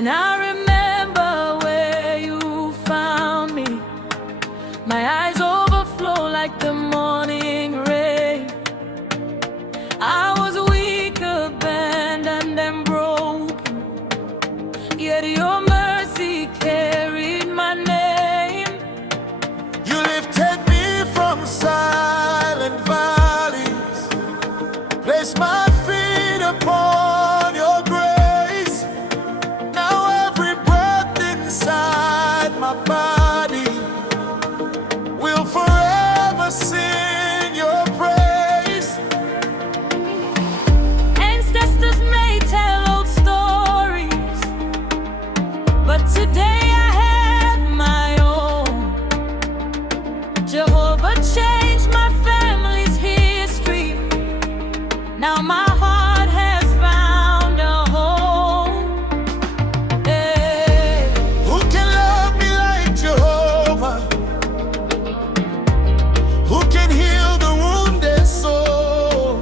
When I remember where you found me, my eyes overflow like the morning rain. I was weak, abandoned and broken, yet your mercy carried my name. You lifted me from silent valleys, placed my feet upon your grace. Now every breath inside my body will forever sing your praise. Ancestors may tell old stories, but today I have my own. Jehovah changed my family's history. Now my heart has found a home. Hey. Who can love me like Jehovah? Who can heal the wounded soul?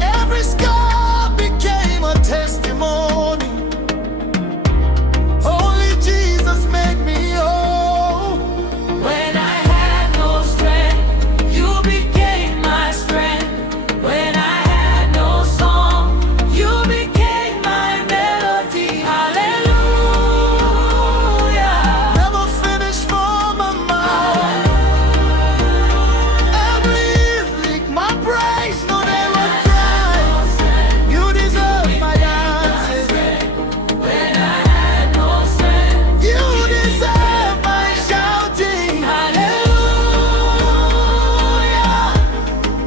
Every scar became a testimony. Only Jesus made me whole. When I had no strength, you became my strength. When I had no song, you became my melody. Hallelujah. Never finished for my mind. Every lick, my praise, no they will cry. You deserve my dances. When I had no strength, You deserve my shouting. hallelujah.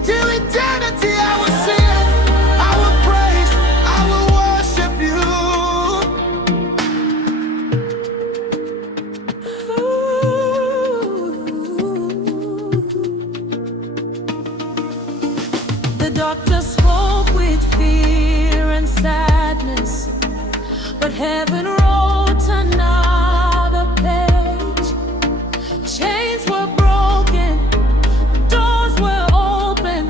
Till eternity I will sing, I will praise, I will worship you. The doctor spoke with fear and sadness, but heaven wrote another page. Chains were broken, doors were open,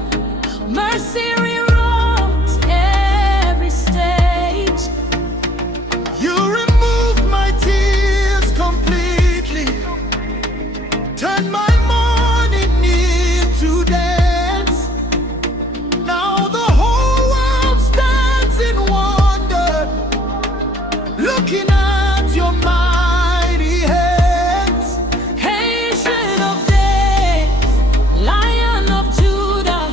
mercy rewrote every stage. You removed my tears completely, turned my mourning into dance. Now the whole world stands in wonder, looking at your mighty hands. Ancient of days, Lion of Judah,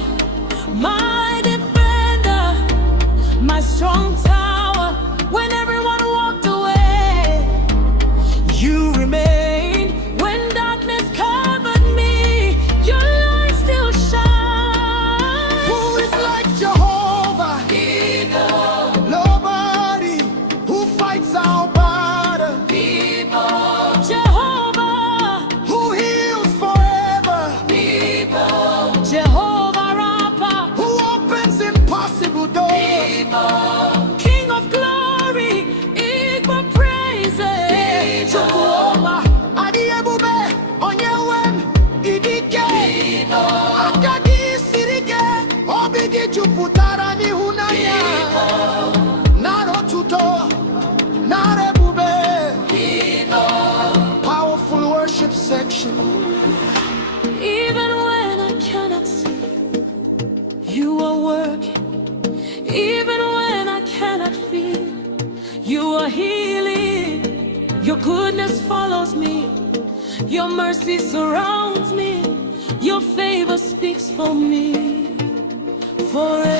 my defender, my strong tower. When everyone walked away, you remained. When darkness covered me, your light still shines. Who is like Jehovah? Igbo, Nobody. Who fights our battle? Igbo, Jehovah, Who heals forever? Igbo, Jehovah Rapha, Who opens impossible doors? Igbo, King of glory, Igbo praises. Chukwuma, Adiebube, Onyewem, Idike, Akadi Sirike, Obidi Juputara Nihunanya, Narotuto, Narebube, powerful worship section. Even when I cannot see, you are working. Even when I cannot feel, you are healing. Your goodness follows me. Your mercy surrounds me. Your favor speaks for me forever.